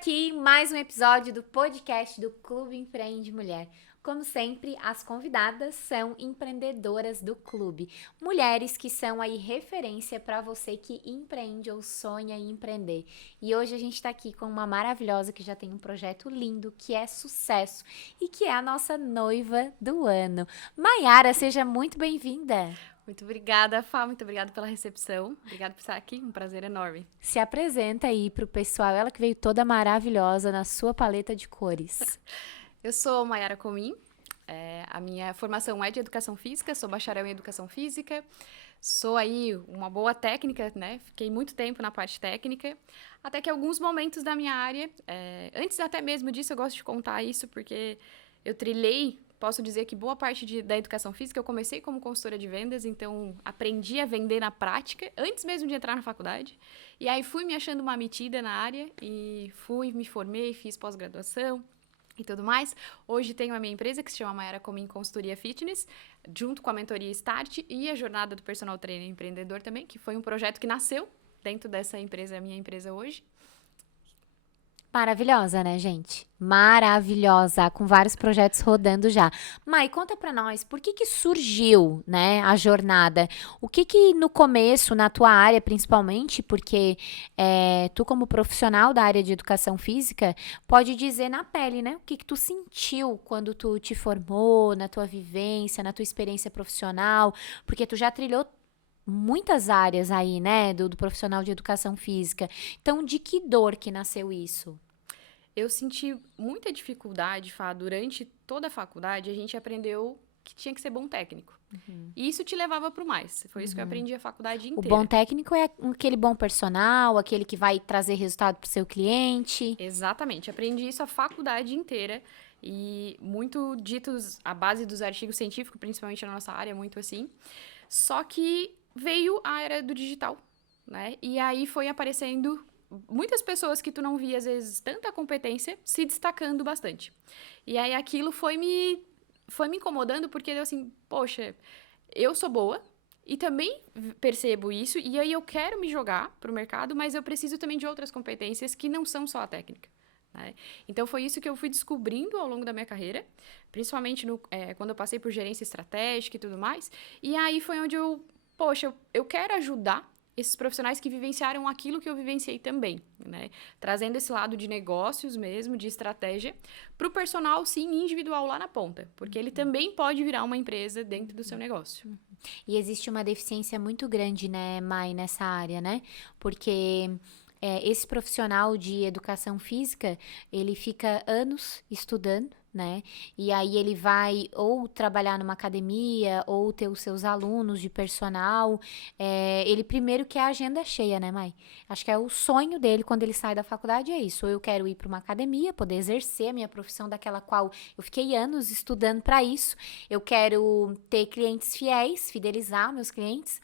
aqui em mais um episódio do podcast do Clube Empreende Mulher. Como sempre, as convidadas são empreendedoras do clube, mulheres que são aí referência para você que empreende ou sonha em empreender. E hoje a gente está aqui com uma maravilhosa que já tem um projeto lindo, que é sucesso e que é a nossa noiva do ano. Maiara, seja muito bem-vinda. Muito obrigada, Fá. Muito obrigada pela recepção. Obrigada por estar aqui. Um prazer enorme. Se apresenta aí pro pessoal, ela que veio toda maravilhosa na sua paleta de cores. Eu sou Maiara Comim. A minha formação é de Educação Física. Sou bacharel em Educação Física. Sou aí uma boa técnica, né? Fiquei muito tempo na parte técnica. Até que alguns momentos da minha área... antes até mesmo disso, eu gosto de contar isso porque eu trilhei... Posso dizer que boa parte da educação física eu comecei como consultora de vendas, então aprendi a vender na prática, antes mesmo de entrar na faculdade. E aí fui me achando uma metida na área e me formei, fiz pós-graduação e tudo mais. Hoje tenho a minha empresa que se chama Maiara Comim Consultoria Fitness, junto com a mentoria Start e a jornada do personal trainer empreendedor também, que foi um projeto que nasceu dentro dessa empresa, a minha empresa hoje. Maravilhosa, né, gente? Maravilhosa, com vários projetos rodando já. Mai, conta pra nós, por que surgiu, né, a jornada? O que no começo, na tua área principalmente, porque tu como profissional da área de educação física, pode dizer na pele, né? O que tu sentiu quando tu te formou, na tua vivência, na tua experiência profissional, porque tu já trilhou muitas áreas aí, né, do profissional de educação física. Então, de que dor que nasceu isso? Eu senti muita dificuldade, Fá, durante toda a faculdade, a gente aprendeu que tinha que ser bom técnico. E isso te levava para o mais. Foi isso que eu aprendi a faculdade O inteira. bom técnico é aquele bom personal, aquele que vai trazer resultado para o seu cliente. Exatamente. Aprendi isso a faculdade inteira. E muito ditos, a base dos artigos científicos, principalmente na nossa área, muito assim. Só que veio a era do digital, né? E aí foi aparecendo muitas pessoas que tu não via, às vezes, tanta competência, se destacando bastante. E aí aquilo foi me incomodando, porque eu assim, poxa, eu sou boa e também percebo isso, e aí eu quero me jogar pro mercado, mas eu preciso também de outras competências que não são só a técnica. Né? Então foi isso que eu fui descobrindo ao longo da minha carreira, principalmente quando eu passei por gerência estratégica e tudo mais, e aí foi onde eu quero ajudar esses profissionais que vivenciaram aquilo que eu vivenciei também, né? Trazendo esse lado de negócios mesmo, de estratégia, para o personal, sim, individual lá na ponta, porque ele também pode virar uma empresa dentro do seu negócio. E existe uma deficiência muito grande, né, Mai, nessa área, né? Porque esse profissional de educação física, ele fica anos estudando, né? E aí ele vai ou trabalhar numa academia ou ter os seus alunos de personal. Ele primeiro quer a agenda cheia, né, Mai? Acho que é o sonho dele quando ele sai da faculdade, é isso. Ou eu quero ir para uma academia, poder exercer a minha profissão daquela qual eu fiquei anos estudando para isso. Eu quero ter clientes fiéis, fidelizar meus clientes.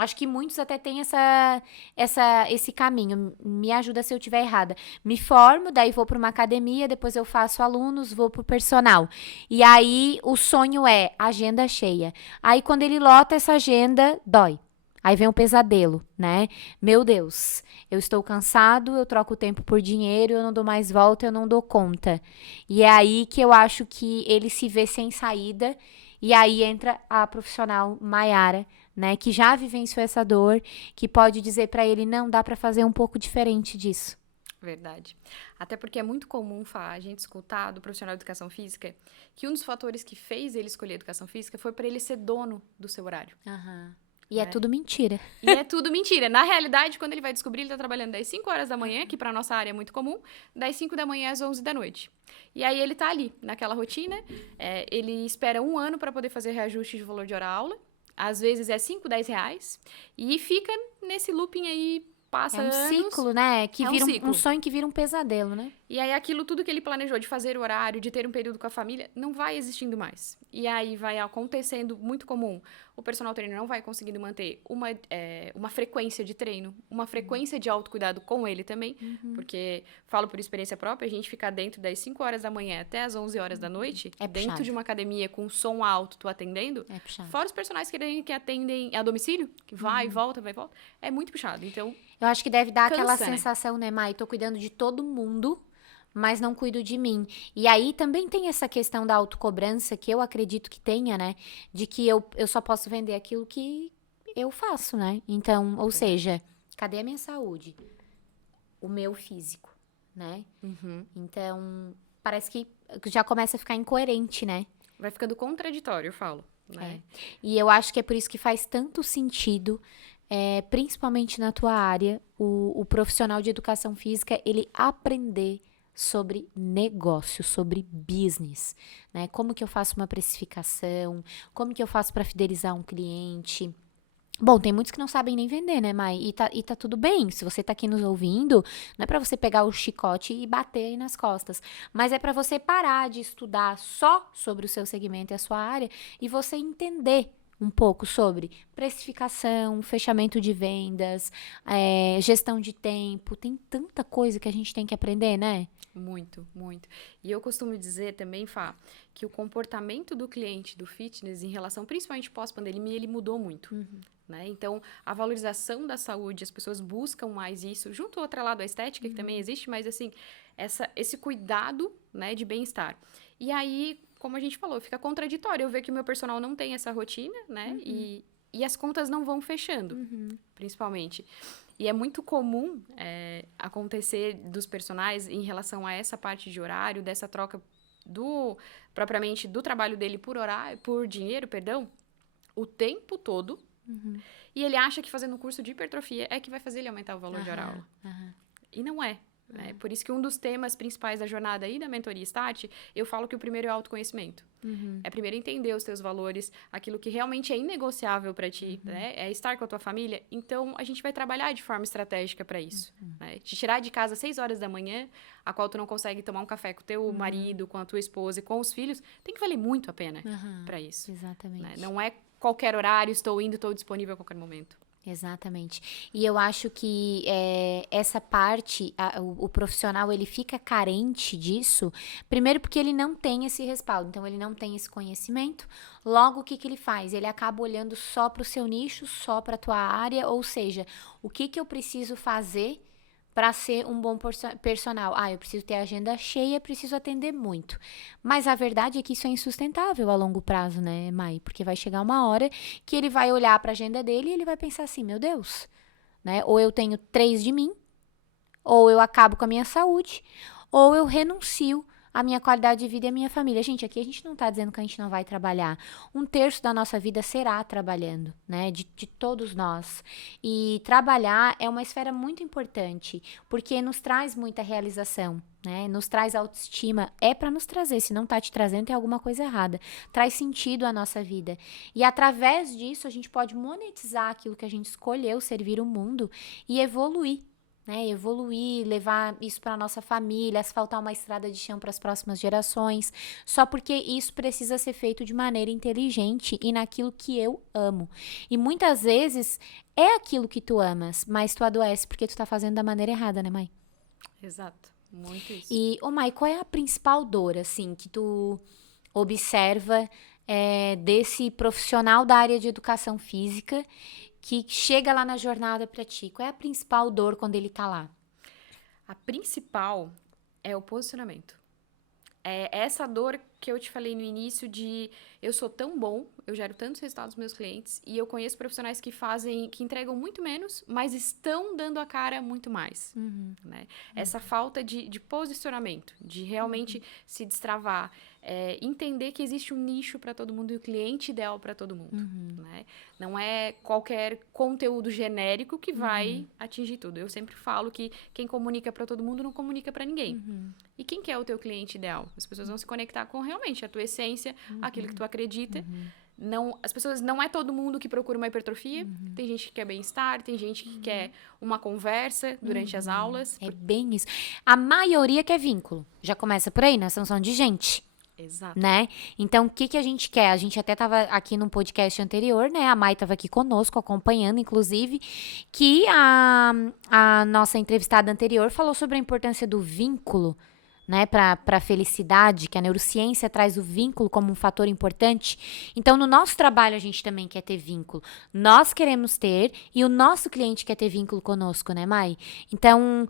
Acho que muitos até têm esse caminho. Me ajuda se eu estiver errada. Me formo, daí vou para uma academia, depois eu faço alunos, vou pro personal. E aí o sonho é agenda cheia. Aí quando ele lota essa agenda, dói. Aí vem um pesadelo, né? Meu Deus, eu estou cansado, eu troco o tempo por dinheiro, eu não dou mais volta, eu não dou conta. E é aí que eu acho que ele se vê sem saída. E aí entra a profissional Maiara, né, que já vivenciou essa dor, que pode dizer para ele, não, dá para fazer um pouco diferente disso. Verdade. Até porque é muito comum, Fá, a gente escutar do profissional de educação física que um dos fatores que fez ele escolher educação física foi para ele ser dono do seu horário. Uhum. E Né? é tudo mentira. E é tudo mentira. Na realidade, quando ele vai descobrir, ele tá trabalhando das 5 horas da manhã, que pra nossa área é muito comum, das 5 da manhã às 11 da noite. E aí ele tá ali, naquela rotina, ele espera 1 ano para poder fazer reajuste de valor de hora-aula, às vezes é 5, 10 reais, e fica nesse looping aí, passa É um anos. ciclo, né? Que É um vira ciclo. um sonho que vira um pesadelo, né? E aí aquilo tudo que ele planejou de fazer o horário, de ter um período com a família, não vai existindo mais. E aí vai acontecendo muito comum. O personal trainer não vai conseguindo manter uma frequência de treino, uma frequência de autocuidado com ele também. Porque, falo por experiência própria, a gente ficar dentro das 5 horas da manhã até as 11 horas da noite, É dentro puxado. de uma academia com som alto, tu atendendo, É puxado. fora os personagens que atendem a domicílio, que vai e volta, é muito puxado. Então, Eu acho que deve dar aquela cansa, né? sensação, né, Mai? Tô cuidando de todo mundo, mas não cuido de mim. E aí também tem essa questão da autocobrança, que eu acredito que tenha, né? De que eu só posso vender aquilo que eu faço, né? Então, ou seja, cadê a minha saúde? O meu físico, né? Então, parece que já começa a ficar incoerente, né? Vai ficando contraditório, eu falo. Né? E eu acho que é por isso que faz tanto sentido, principalmente na tua área, o profissional de educação física, ele aprender sobre negócio, sobre business, né? Como que eu faço uma precificação, como que eu faço para fidelizar um cliente. Bom, tem muitos que não sabem nem vender, né, Mai? E tá tudo bem. Se você tá aqui nos ouvindo, não é pra você pegar o chicote e bater aí nas costas. Mas é pra você parar de estudar só sobre o seu segmento e a sua área e você entender um pouco sobre precificação, fechamento de vendas, gestão de tempo. Tem tanta coisa que a gente tem que aprender, né? Muito, muito. E eu costumo dizer também, Fá, que o comportamento do cliente do fitness em relação, principalmente pós-pandemia, ele mudou muito. Né? Então, a valorização da saúde, as pessoas buscam mais isso, junto ao outro lado, a estética, que também existe, mas assim, esse cuidado, né, de bem-estar. E aí, como a gente falou, fica contraditório eu ver que o meu personal não tem essa rotina, né, e as contas não vão fechando, principalmente. E é muito comum acontecer dos personagens em relação a essa parte de horário, dessa troca propriamente do trabalho dele por dinheiro, perdão, o tempo todo. E ele acha que fazendo um curso de hipertrofia é que vai fazer ele aumentar o valor de hora-aula. E não é. Né? Por isso que um dos temas principais da jornada e da mentoria Start, eu falo que o primeiro é o autoconhecimento. É primeiro entender os teus valores, aquilo que realmente é inegociável para ti, né? É estar com a tua família. Então, a gente vai trabalhar de forma estratégica para isso. Né? Te tirar de casa às 6 horas da manhã, a qual tu não consegue tomar um café com o teu marido, com a tua esposa e com os filhos, tem que valer muito a pena para isso. Exatamente. Né? Não é qualquer horário, estou indo, estou disponível a qualquer momento. Exatamente. E eu acho que essa parte, o profissional, ele fica carente disso, primeiro porque ele não tem esse respaldo, então ele não tem esse conhecimento. Logo, o que ele faz? Ele acaba olhando só para o seu nicho, só para a tua área, ou seja, o que eu preciso fazer para ser um bom personal? Eu preciso ter a agenda cheia, preciso atender muito. Mas a verdade é que isso é insustentável a longo prazo, né, Mai? Porque vai chegar uma hora que ele vai olhar para a agenda dele e ele vai pensar assim, meu Deus, né? Ou eu tenho 3 de mim, ou eu acabo com a minha saúde, ou eu renuncio a minha qualidade de vida e a minha família. Gente, aqui a gente não tá dizendo que a gente não vai trabalhar. 1/3 da nossa vida será trabalhando, né? De todos nós. E trabalhar é uma esfera muito importante, porque nos traz muita realização, né? Nos traz autoestima. É para nos trazer. Se não tá te trazendo, tem alguma coisa errada. Traz sentido à nossa vida. E através disso, a gente pode monetizar aquilo que a gente escolheu, servir o mundo e evoluir. Né, evoluir, levar isso para nossa família, asfaltar uma estrada de chão para as próximas gerações, só porque isso precisa ser feito de maneira inteligente e naquilo que eu amo. E muitas vezes é aquilo que tu amas, mas tu adoece porque tu tá fazendo da maneira errada, né, Mai? Exato, muito isso. E, Mai, qual é a principal dor, assim, que tu observa desse profissional da área de educação física que chega lá na jornada para ti? Qual é a principal dor quando ele tá lá? A principal é o posicionamento. É essa dor que eu te falei no início de eu sou tão bom, eu gero tantos resultados dos meus clientes e eu conheço profissionais que entregam muito menos, mas estão dando a cara muito mais. Né? Essa falta de posicionamento, de realmente se destravar, entender que existe um nicho para todo mundo e o cliente ideal para todo mundo. Né? Não é qualquer conteúdo genérico que vai atingir tudo. Eu sempre falo que quem comunica para todo mundo não comunica para ninguém. E quem que é o teu cliente ideal? As pessoas vão se conectar com realmente a tua essência, aquilo que tu acredita. As pessoas, não é todo mundo que procura uma hipertrofia. Tem gente que quer bem-estar, tem gente que quer uma conversa durante as aulas. É bem isso. A maioria quer vínculo. Já começa por aí, nós estamos falando de gente. Exato. Né? Então, o que a gente quer? A gente até estava aqui no podcast anterior, né? A Mai estava aqui conosco, acompanhando, inclusive, que a nossa entrevistada anterior falou sobre a importância do vínculo, né, para a felicidade, que a neurociência traz o vínculo como um fator importante. Então, no nosso trabalho, a gente também quer ter vínculo. Nós queremos ter e o nosso cliente quer ter vínculo conosco, né, Mai? Então,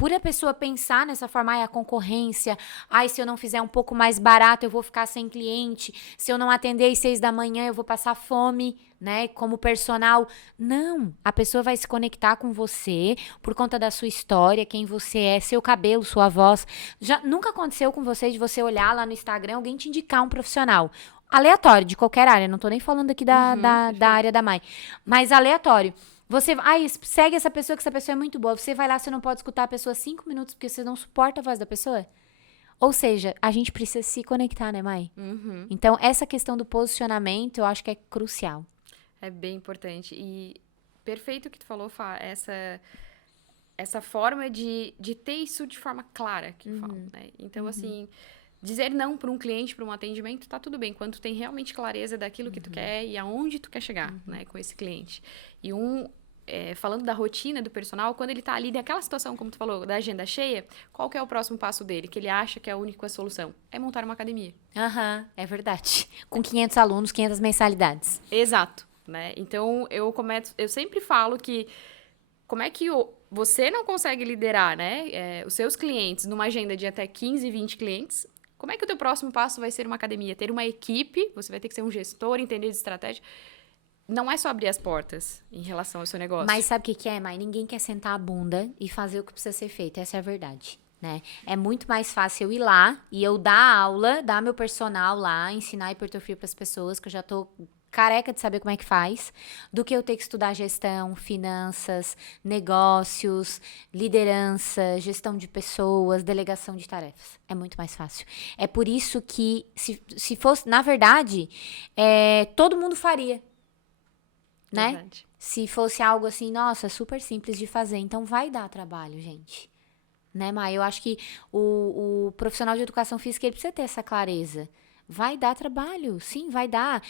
por a pessoa pensar nessa forma, ai, a concorrência, ai, se eu não fizer um pouco mais barato, eu vou ficar sem cliente, se eu não atender às 6 da manhã, eu vou passar fome, né, como personal. Não, a pessoa vai se conectar com você por conta da sua história, quem você é, seu cabelo, sua voz. Já nunca aconteceu com você de você olhar lá no Instagram, alguém te indicar um profissional aleatório, de qualquer área, não tô nem falando aqui da área da Mai, mas aleatório. Você, segue essa pessoa, que essa pessoa é muito boa. Você vai lá, você não pode escutar a pessoa 5 minutos porque você não suporta a voz da pessoa? Ou seja, a gente precisa se conectar, né, Mai? Então, essa questão do posicionamento, eu acho que é crucial. É bem importante. E perfeito o que tu falou, Fá, essa forma de ter isso de forma clara, que eu falo, né? Então, assim, dizer não para um cliente, para um atendimento, tá tudo bem, quando tu tem realmente clareza daquilo que tu quer e aonde tu quer chegar, né, com esse cliente. E falando da rotina do personal, quando ele tá ali naquela situação, como tu falou, da agenda cheia, qual que é o próximo passo dele? Que ele acha que é a única solução? É montar uma academia. É verdade. Com 500 alunos, 500 mensalidades. Exato, né? Então, eu sempre falo que como é que você não consegue liderar, né, os seus clientes numa agenda de até 15, 20 clientes, como é que o teu próximo passo vai ser uma academia? Ter uma equipe, você vai ter que ser um gestor, entender de estratégia. Não é só abrir as portas em relação ao seu negócio. Mas sabe o que é, Mai? Ninguém quer sentar a bunda e fazer o que precisa ser feito. Essa é a verdade, né? É muito mais fácil eu ir lá e eu dar aula, dar meu personal lá, ensinar hipertrofia para as pessoas, que eu já tô careca de saber como é que faz, do que eu ter que estudar gestão, finanças, negócios, liderança, gestão de pessoas, delegação de tarefas. É muito mais fácil. É por isso que, se fosse, na verdade, todo mundo faria. Né? Verdade. Se fosse algo assim, nossa, super simples de fazer. Então, vai dar trabalho, gente. Né, Mai? Eu acho que o profissional de educação física, ele precisa ter essa clareza. Vai dar trabalho, sim, vai dar.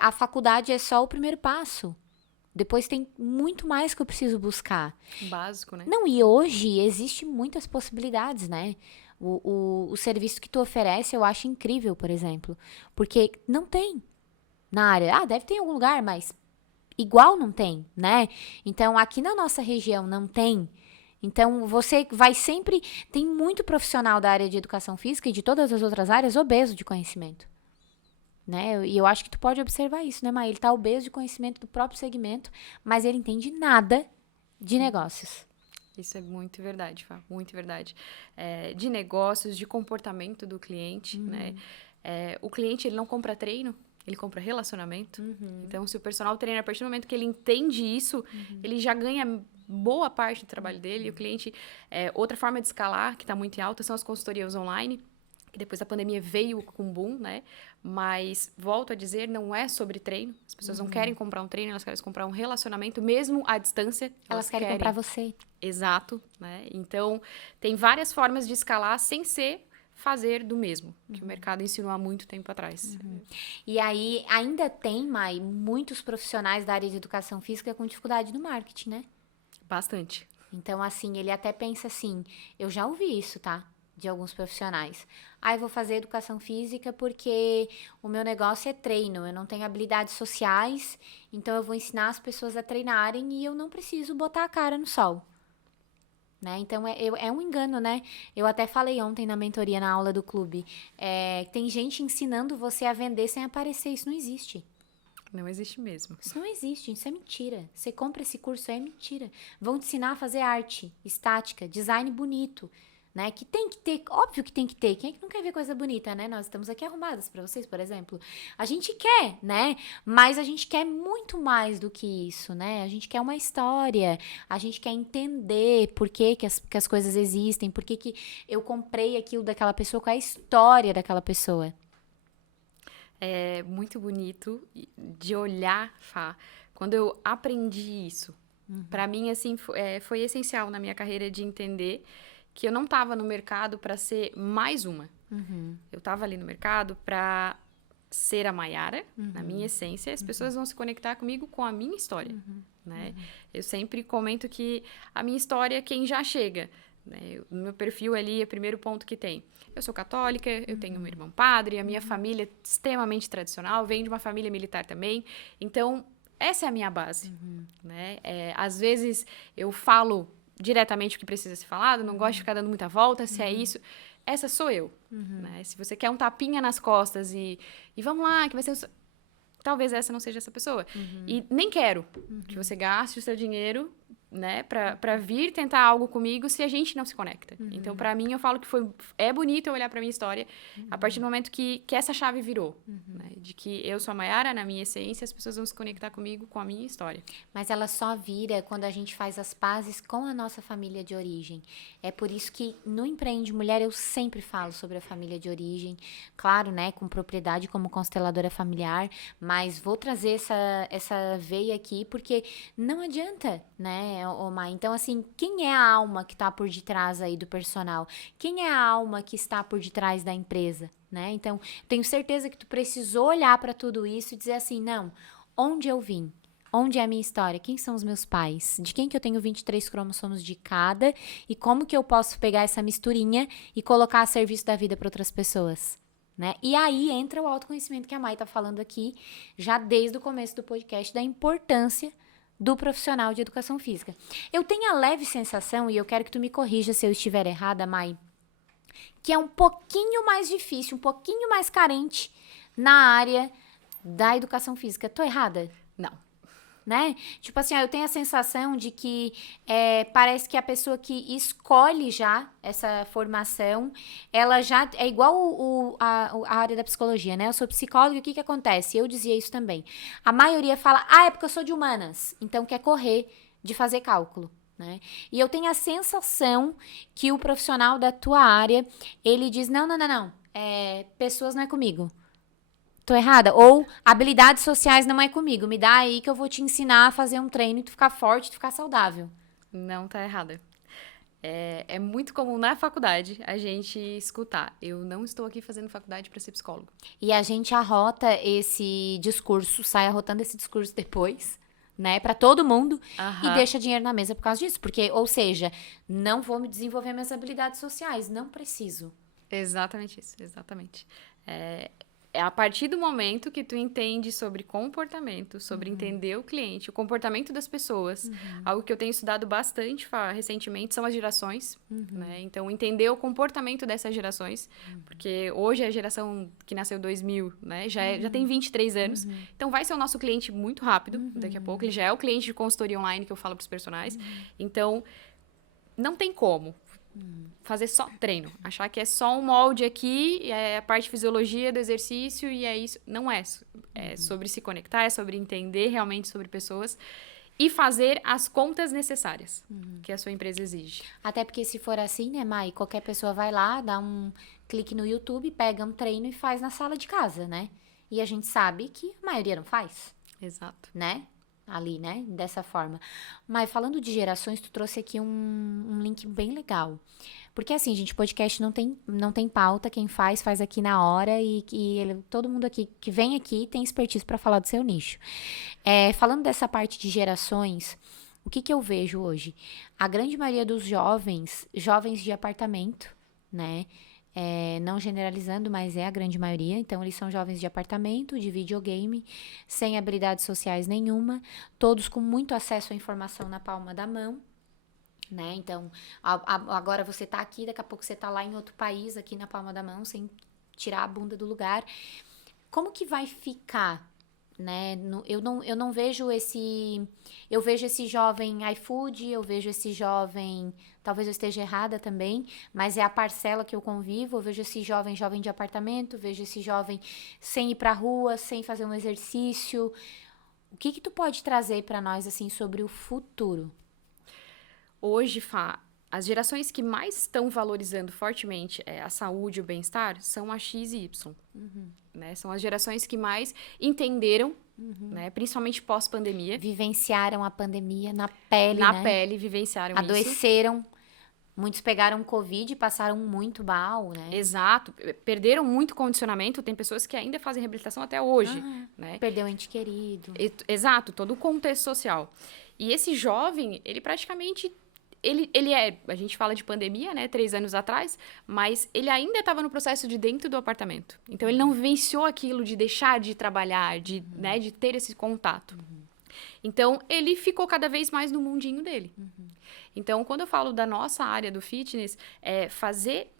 A faculdade é só o primeiro passo. Depois tem muito mais que eu preciso buscar. Básico, né? Não, e hoje existe muitas possibilidades, né? O serviço que tu oferece, eu acho incrível, por exemplo. Porque não tem na área. Deve ter em algum lugar, mas igual não tem, né? Então, aqui na nossa região não tem. Então, você vai sempre... Tem muito profissional da área de educação física e de todas as outras áreas obeso de conhecimento. Né? E eu acho que tu pode observar isso, né, Maia? Ele tá obeso de conhecimento do próprio segmento, mas ele entende nada de negócios. Isso é muito verdade, Fá, muito verdade. De negócios, de comportamento do cliente, né? O cliente, ele não compra treino, ele compra relacionamento. Então, se o personal trainer, a partir do momento que ele entende isso, ele já ganha boa parte do trabalho dele. E o cliente... outra forma de escalar, que está muito em alta, são as consultorias online, que depois da pandemia veio com boom, né? Mas, volto a dizer, não é sobre treino. As pessoas não querem comprar um treino, elas querem comprar um relacionamento, mesmo à distância. Elas querem comprar você. Exato, né? Então, tem várias formas de escalar sem ser fazer do mesmo, que o mercado ensinou há muito tempo atrás. E aí, ainda tem, Mai, muitos profissionais da área de educação física com dificuldade no marketing, né? Bastante. Então, assim, ele até pensa assim, eu já ouvi isso, tá? De alguns profissionais. Eu vou fazer educação física porque o meu negócio é treino, eu não tenho habilidades sociais, então eu vou ensinar as pessoas a treinarem e eu não preciso botar a cara no sol. Né? Então, é um engano, né? Eu até falei ontem na mentoria, na aula do clube, tem gente ensinando você a vender sem aparecer, isso não existe. Não existe mesmo. Isso não existe, isso é mentira. Você compra esse curso, é mentira. Vão te ensinar a fazer arte, estática, design bonito, né? Que tem que ter, óbvio que tem que ter. Quem é que não quer ver coisa bonita, né? Nós estamos aqui arrumadas para vocês, por exemplo. A gente quer, né? Mas a gente quer muito mais do que isso, né? A gente quer uma história, a gente quer entender por que as coisas existem, por que eu comprei aquilo daquela pessoa, qual é a história daquela pessoa. É muito bonito de olhar, Fá. Quando eu aprendi isso, para mim, assim, foi essencial na minha carreira de entender que eu não estava no mercado para ser mais uma. Eu estava ali no mercado para ser a Maiara, na minha essência. As pessoas vão se conectar comigo com a minha história, né? Eu sempre comento que a minha história, quem já chega, né? No meu perfil ali, é o primeiro ponto que tem. Eu sou católica, eu tenho um irmão padre, a minha família é extremamente tradicional, venho de uma família militar também. Então, essa é a minha base, né? Às vezes, eu falo diretamente o que precisa ser falado, não gosto de ficar dando muita volta, se é isso. Essa sou eu, né? Se você quer um tapinha nas costas e vamos lá, que vai ser... Talvez essa não seja essa pessoa. E nem quero que você gaste o seu dinheiro, né, pra vir tentar algo comigo se a gente não se conecta. Então, pra mim, eu falo que é bonito eu olhar pra minha história a partir do momento que essa chave virou, né, de que eu sou a Mayara, na minha essência, as pessoas vão se conectar comigo com a minha história. Mas ela só vira quando a gente faz as pazes com a nossa família de origem. É por isso que no Empreende Mulher eu sempre falo sobre a família de origem. Claro, né, com propriedade como consteladora familiar, mas vou trazer essa veia aqui porque não adianta, né, Omar? Então, assim, quem é a alma que tá por detrás aí do personal? Quem é a alma que está por detrás da empresa, né? Então, tenho certeza que tu precisou olhar para tudo isso e dizer assim, não, onde eu vim? Onde é a minha história? Quem são os meus pais? De quem que eu tenho 23 cromossomos de cada? E como que eu posso pegar essa misturinha e colocar a serviço da vida para outras pessoas? Né? E aí entra o autoconhecimento que a Mai tá falando aqui, já desde o começo do podcast, da importância do profissional de educação física. Eu tenho a leve sensação, e eu quero que tu me corrija se eu estiver errada, Mai, que é um pouquinho mais difícil, um pouquinho mais carente na área da educação física. Tô errada? Não. Né? Tipo assim, ó, eu tenho a sensação de que parece que a pessoa que escolhe já essa formação, ela já é igual a área da psicologia, né? Eu sou psicóloga e o que que acontece? Eu dizia isso também. A maioria fala, é porque eu sou de humanas, então quer correr de fazer cálculo. Né? E eu tenho a sensação que o profissional da tua área, ele diz, não, pessoas não é comigo. Tô errada? Ou habilidades sociais não é comigo. Me dá aí que eu vou te ensinar a fazer um treino e tu ficar forte, tu ficar saudável. Não tá errada. É muito comum na faculdade a gente escutar. Eu não estou aqui fazendo faculdade para ser psicólogo. E a gente arrota esse discurso, sai arrotando esse discurso depois, né, pra todo mundo e deixa dinheiro na mesa por causa disso. Porque, ou seja, não vou me desenvolver minhas habilidades sociais, não preciso. Exatamente isso, exatamente. É a partir do momento que tu entende sobre comportamento, sobre entender o cliente, o comportamento das pessoas. Algo que eu tenho estudado bastante recentemente são as gerações, né? Então, entender o comportamento dessas gerações, porque hoje é a geração que nasceu em 2000, né? Já tem 23 anos. Então, vai ser o nosso cliente muito rápido, daqui a pouco. Ele já é o cliente de consultoria online que eu falo para os personagens. Então, não tem como fazer só treino. Achar que é só um molde aqui, é a parte de fisiologia do exercício e é isso. Não é. É sobre se conectar, é sobre entender realmente sobre pessoas e fazer as contas necessárias que a sua empresa exige. Até porque se for assim, né, Mai? Qualquer pessoa vai lá, dá um clique no YouTube, pega um treino e faz na sala de casa, né? E a gente sabe que a maioria não faz. Exato. Né? Ali, né? Dessa forma. Mas falando de gerações, tu trouxe aqui um link bem legal. Porque assim, gente, podcast não tem pauta, quem faz aqui na hora e todo mundo aqui que vem aqui tem expertise para falar do seu nicho. Falando dessa parte de gerações, o que eu vejo hoje? A grande maioria dos jovens de apartamento, né? Não generalizando, mas é a grande maioria. Então, eles são jovens de apartamento, de videogame, sem habilidades sociais nenhuma, todos com muito acesso à informação na palma da mão, né? Então, agora você tá aqui, daqui a pouco você tá lá em outro país, aqui na palma da mão, sem tirar a bunda do lugar. Como que vai ficar, né? Eu não vejo esse... Eu vejo esse jovem iFood, eu vejo esse jovem... Talvez eu esteja errada também, mas é a parcela que eu convivo. Eu vejo esse jovem de apartamento, vejo esse jovem sem ir pra rua, sem fazer um exercício. O que tu pode trazer pra nós, assim, sobre o futuro? Hoje, as gerações que mais estão valorizando fortemente a saúde e o bem-estar são a X e Y. Né? São as gerações que mais entenderam, né? Principalmente pós-pandemia. Vivenciaram a pandemia na pele, Na né? pele, vivenciaram isso. Adoeceram. Muitos pegaram Covid e passaram muito mal, né? Exato. Perderam muito condicionamento. Tem pessoas que ainda fazem reabilitação até hoje, né? Perdeu um ente querido. Exato. Todo o contexto social. E esse jovem, ele praticamente... a gente fala de pandemia, né, 3 anos atrás, mas ele ainda estava no processo de dentro do apartamento. Então, ele não vivenciou aquilo de deixar de trabalhar, né, de ter esse contato. Então, ele ficou cada vez mais no mundinho dele. Então, quando eu falo da nossa área do fitness, é fazer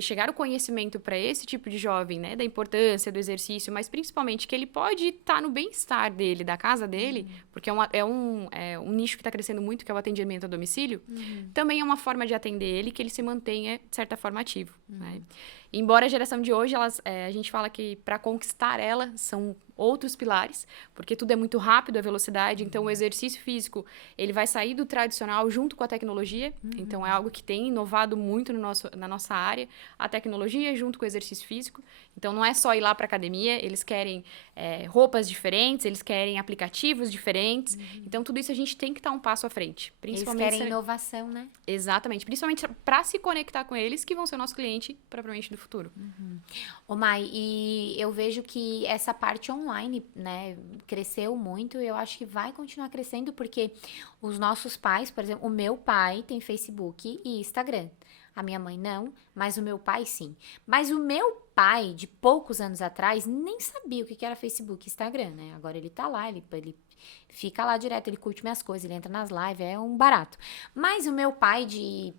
chegar o conhecimento para esse tipo de jovem, né, da importância do exercício, mas principalmente que ele pode estar no bem-estar dele, da casa dele, porque é um nicho que está crescendo muito, que é o atendimento a domicílio, também é uma forma de atender ele que ele se mantenha, de certa forma, ativo. Né? Embora a geração de hoje, a gente fala que para conquistar ela, são outros pilares, porque tudo é muito rápido, a velocidade, então o exercício físico, ele vai sair do tradicional junto com a tecnologia, então é algo que tem inovado muito na nossa área, a tecnologia junto com o exercício físico, então não é só ir lá para academia, eles querem roupas diferentes, eles querem aplicativos diferentes, então tudo isso a gente tem que estar um passo à frente. Principalmente eles querem inovação, né? Exatamente, principalmente para se conectar com eles, que vão ser o nosso cliente, propriamente, do futuro. Ô Mai, e eu vejo que essa parte online, né, cresceu muito e eu acho que vai continuar crescendo porque os nossos pais, por exemplo, o meu pai tem Facebook e Instagram. A minha mãe não, mas o meu pai sim. Mas o meu pai, de poucos anos atrás, nem sabia o que era Facebook e Instagram, né? Agora ele tá lá, ele fica lá direto, ele curte minhas coisas, ele entra nas lives, é um barato. Mas o meu pai de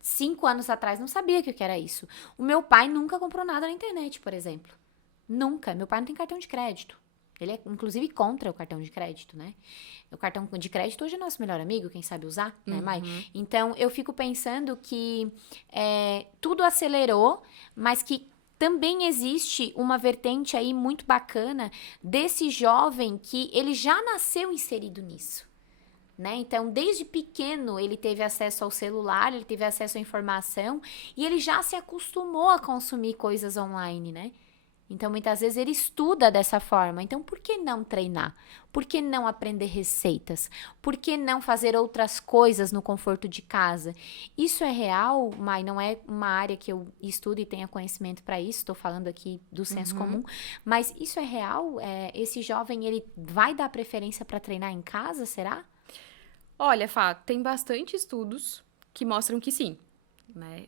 5 anos atrás não sabia o que era isso. O meu pai nunca comprou nada na internet, por exemplo. Nunca. Meu pai não tem cartão de crédito. Ele é, inclusive, contra o cartão de crédito, né? O cartão de crédito hoje é nosso melhor amigo, quem sabe usar, né, Mai? Então, eu fico pensando que tudo acelerou, mas que também existe uma vertente aí muito bacana desse jovem que ele já nasceu inserido nisso. Né? Então, desde pequeno, ele teve acesso ao celular, ele teve acesso à informação e ele já se acostumou a consumir coisas online, né? Então, muitas vezes ele estuda dessa forma. Então, por que não treinar? Por que não aprender receitas? Por que não fazer outras coisas no conforto de casa? Isso é real, Mai, não é uma área que eu estudo e tenha conhecimento para isso, estou falando aqui do senso comum, mas isso é real? Esse jovem, ele vai dar preferência para treinar em casa, será? Olha, Fá, tem bastante estudos que mostram que sim. Né?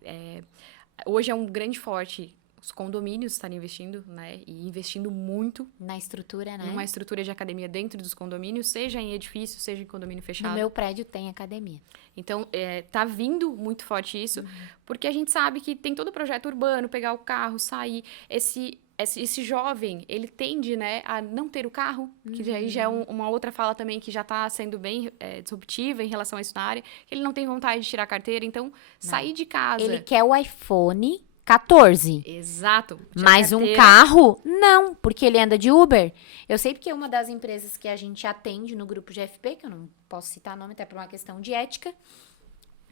Hoje é um grande forte os condomínios estarem investindo, né? E investindo muito na estrutura, né? Numa estrutura de academia dentro dos condomínios, seja em edifício, seja em condomínio fechado. No meu prédio tem academia. Então, tá vindo muito forte isso, porque a gente sabe que tem todo o projeto urbano, pegar o carro, sair. Esse jovem, ele tende, né, a não ter o carro, que aí já é uma outra fala também que já está sendo bem disruptiva em relação a isso na área, que ele não tem vontade de tirar a carteira, então sair de casa. Ele quer o iPhone 14. Exato. Mas um carro, não, porque ele anda de Uber. Eu sei porque uma das empresas que a gente atende no grupo GFP, que eu não posso citar nome até por uma questão de ética,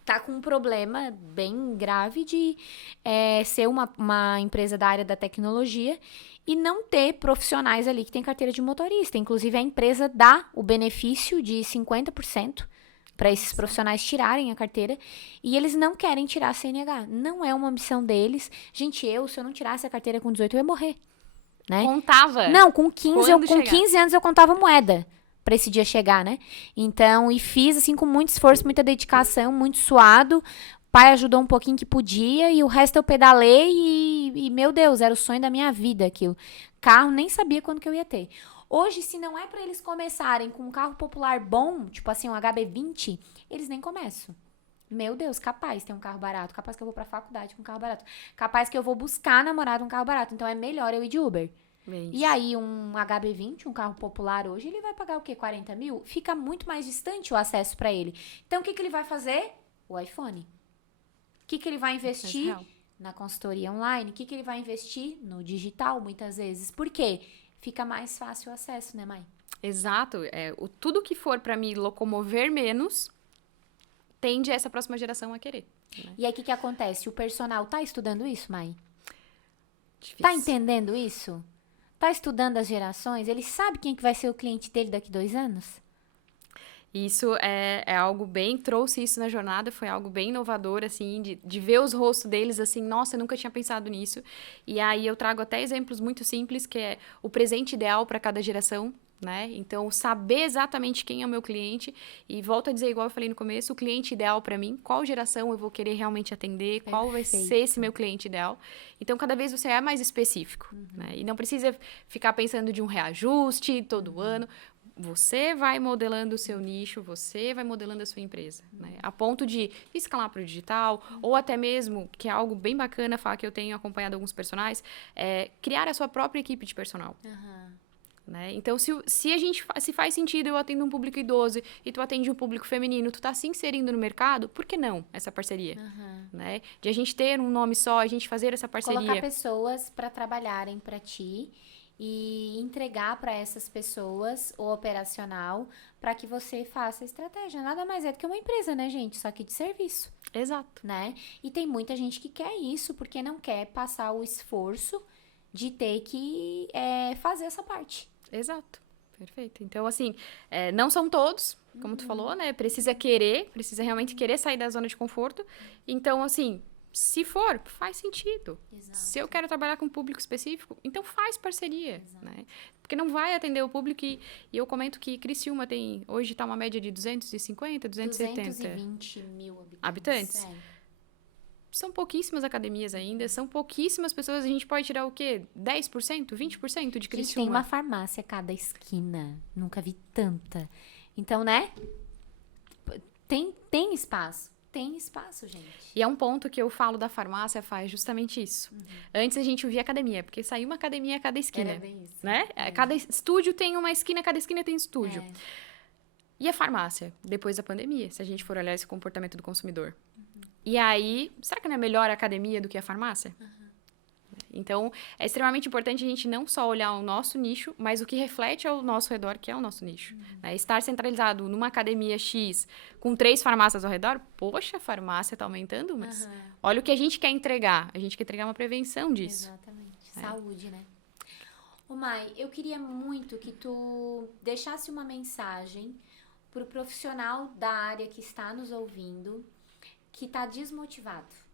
tá com um problema bem grave de ser uma empresa da área da tecnologia e não ter profissionais ali que tem carteira de motorista. Inclusive, a empresa dá o benefício de 50% para esses profissionais tirarem a carteira e eles não querem tirar a CNH. Não é uma missão deles. Gente, se eu não tirasse a carteira com 18, eu ia morrer. Né? Contava? Não, com 15 anos eu contava moeda para esse dia chegar, né? Então, e fiz assim com muito esforço, muita dedicação, muito suado. O pai ajudou um pouquinho que podia e o resto eu pedalei e meu Deus, era o sonho da minha vida aquilo. Carro, nem sabia quando que eu ia ter. Hoje, se não é para eles começarem com um carro popular bom, tipo assim, um HB20, eles nem começam. Meu Deus, capaz tem um carro barato, capaz que eu vou pra faculdade com um carro barato, capaz que eu vou buscar namorado um carro barato, então é melhor eu ir de Uber. Isso. E aí, um HB20, um carro popular hoje, ele vai pagar o quê? 40 mil? Fica muito mais distante o acesso para ele. Então, o que ele vai fazer? O iPhone. O que ele vai investir? Na consultoria online. O que ele vai investir? No digital, muitas vezes. Por quê? Fica mais fácil o acesso, né, Mai? Exato. Tudo que for para me locomover menos, tende essa próxima geração a querer. Né? E aí, o que acontece? O personal tá estudando isso, Mai? Difícil. Tá entendendo isso? Tá estudando as gerações? Ele sabe quem que vai ser o cliente dele daqui 2 anos? Isso é algo bem... Trouxe isso na jornada, foi algo bem inovador, assim, de ver os rostos deles, assim, nossa, eu nunca tinha pensado nisso. E aí eu trago até exemplos muito simples, que é o presente ideal para cada geração, né? Então, saber exatamente quem é o meu cliente e volto a dizer, igual eu falei no começo, o cliente ideal para mim, qual geração eu vou querer realmente atender, qual vai ser esse meu cliente ideal. Então, cada vez você é mais específico, né? E não precisa ficar pensando de um reajuste todo ano. você vai modelando o seu nicho, você vai modelando a sua empresa, né? A ponto de escalar para o digital, ou até mesmo, que é algo bem bacana, Fá, que eu tenho acompanhado alguns personagens, criar a sua própria equipe de personal. Né? Então, se faz sentido eu atendo um público idoso e tu atende um público feminino, tu tá se inserindo no mercado, por que não essa parceria? Né? De a gente ter um nome só, a gente fazer essa parceria. Colocar pessoas para trabalharem para ti e entregar para essas pessoas o operacional para que você faça a estratégia. Nada mais é do que uma empresa, né, gente? Só que de serviço. Exato. Né? E tem muita gente que quer isso porque não quer passar o esforço de ter que fazer essa parte. Exato. Perfeito. Então, assim, não são todos, como tu falou, né? Precisa realmente querer sair da zona de conforto. Então, assim, se for, faz sentido. Exato. Se eu quero trabalhar com um público específico, então faz parceria, né? Porque não vai atender o público e eu comento que Criciúma hoje tá uma média de 250, 270. 220 mil habitantes. São pouquíssimas academias ainda, são pouquíssimas pessoas. A gente pode tirar o quê? 10%, 20% de Criciúma. Gente, tem uma farmácia a cada esquina. Nunca vi tanta. Então, né? Tem espaço. Tem espaço, gente. E é um ponto que eu falo da farmácia, faz justamente isso. Antes a gente via academia, porque saiu uma academia a cada esquina. Era bem isso. Né? Cada estúdio tem uma esquina, cada esquina tem estúdio. E a farmácia, depois da pandemia, se a gente for olhar esse comportamento do consumidor. E aí, será que não é melhor a academia do que a farmácia? Então, é extremamente importante a gente não só olhar o nosso nicho, mas o que reflete ao nosso redor, que é o nosso nicho. Né? Estar centralizado numa academia X com 3 farmácias ao redor, poxa, a farmácia está aumentando, mas olha o que a gente quer entregar. A gente quer entregar uma prevenção disso. Exatamente. Saúde, né? Ô Mai, eu queria muito que tu deixasse uma mensagem pro profissional da área que está nos ouvindo, que tá desmotivado.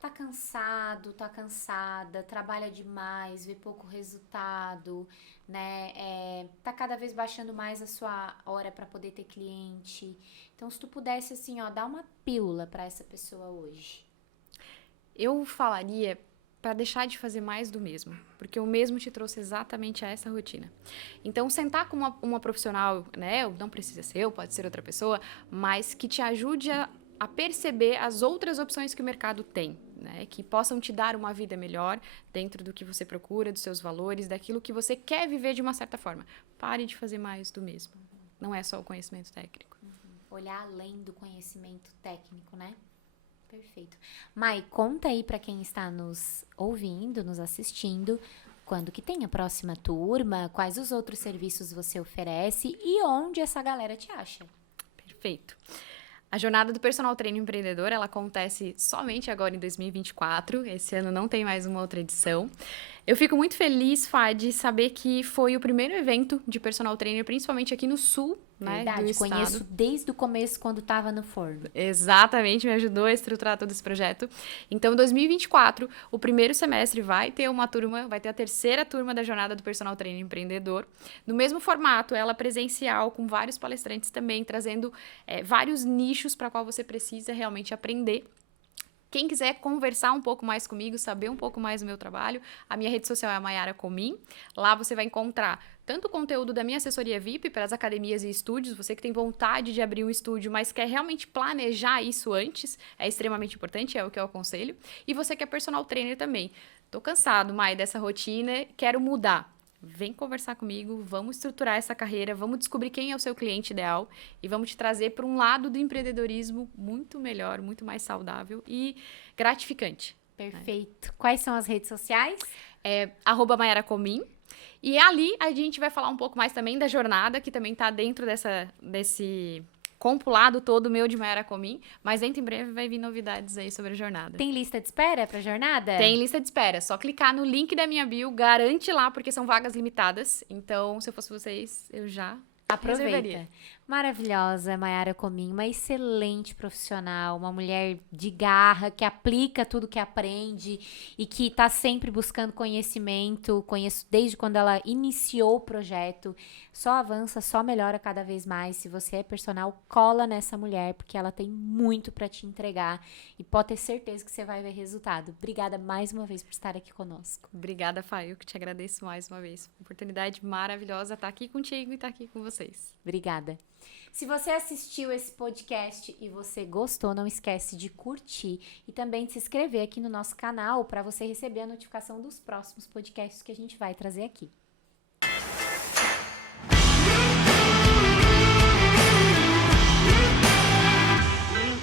Tá cansado, tá cansada, trabalha demais, vê pouco resultado, né? Tá cada vez baixando mais a sua hora para poder ter cliente. Então, se tu pudesse, assim, ó, dar uma pílula para essa pessoa hoje. Eu falaria para deixar de fazer mais do mesmo, porque o mesmo te trouxe exatamente a essa rotina. Então, sentar com uma profissional, né? Não precisa ser eu, pode ser outra pessoa, mas que te ajude a perceber as outras opções que o mercado tem, né? Que possam te dar uma vida melhor dentro do que você procura, dos seus valores, daquilo que você quer viver de uma certa forma. Pare de fazer mais do mesmo. Não é só o conhecimento técnico. Olhar além do conhecimento técnico, né? Perfeito. Mai, conta aí para quem está nos ouvindo, nos assistindo, quando que tem a próxima turma, quais os outros serviços você oferece e onde essa galera te acha. Perfeito. A jornada do Personal Trainer Empreendedor, ela acontece somente agora em 2024. Esse ano não tem mais uma outra edição. Eu fico muito feliz, Fá, de saber que foi o primeiro evento de Personal Trainer, principalmente aqui no sul, né, do estado. Conheço desde o começo, quando estava no forno. Exatamente, me ajudou a estruturar todo esse projeto. Então, em 2024, o primeiro semestre vai ter uma turma, vai ter a terceira turma da jornada do Personal Trainer Empreendedor. No mesmo formato, ela presencial, com vários palestrantes também, trazendo vários nichos para qual você precisa realmente aprender. Quem quiser conversar um pouco mais comigo, saber um pouco mais do meu trabalho, a minha rede social é a Mayara Comim. Lá você vai encontrar tanto o conteúdo da minha assessoria VIP para as academias e estúdios, você que tem vontade de abrir um estúdio, mas quer realmente planejar isso antes, é extremamente importante, é o que eu aconselho. E você que é personal trainer também. Tô cansado, Mai, dessa rotina, quero mudar. Vem conversar comigo, vamos estruturar essa carreira, vamos descobrir quem é o seu cliente ideal e vamos te trazer para um lado do empreendedorismo muito melhor, muito mais saudável e gratificante. Perfeito. Né? Quais são as redes sociais? @Mayara Comim. E ali a gente vai falar um pouco mais também da jornada, que também está dentro desse compilado todo meu de Mayara Comim, mas dentro em breve vai vir novidades aí sobre a jornada. Tem lista de espera pra jornada? Tem lista de espera, só clicar no link da minha bio, garante lá, porque são vagas limitadas, então se eu fosse vocês, eu já aproveita. Maravilhosa, Mayara Comim, uma excelente profissional, uma mulher de garra, que aplica tudo que aprende e que está sempre buscando conhecimento. Conheço desde quando ela iniciou o projeto. Só avança, só melhora cada vez mais. Se você é personal, cola nessa mulher, porque ela tem muito para te entregar e pode ter certeza que você vai ver resultado. Obrigada mais uma vez por estar aqui conosco. Obrigada, Fá, eu que te agradeço mais uma vez. Oportunidade maravilhosa estar aqui contigo e estar aqui com você. vocês. Obrigada. Se você assistiu esse podcast e você gostou, não esquece de curtir e também de se inscrever aqui no nosso canal para você receber a notificação dos próximos podcasts que a gente vai trazer aqui.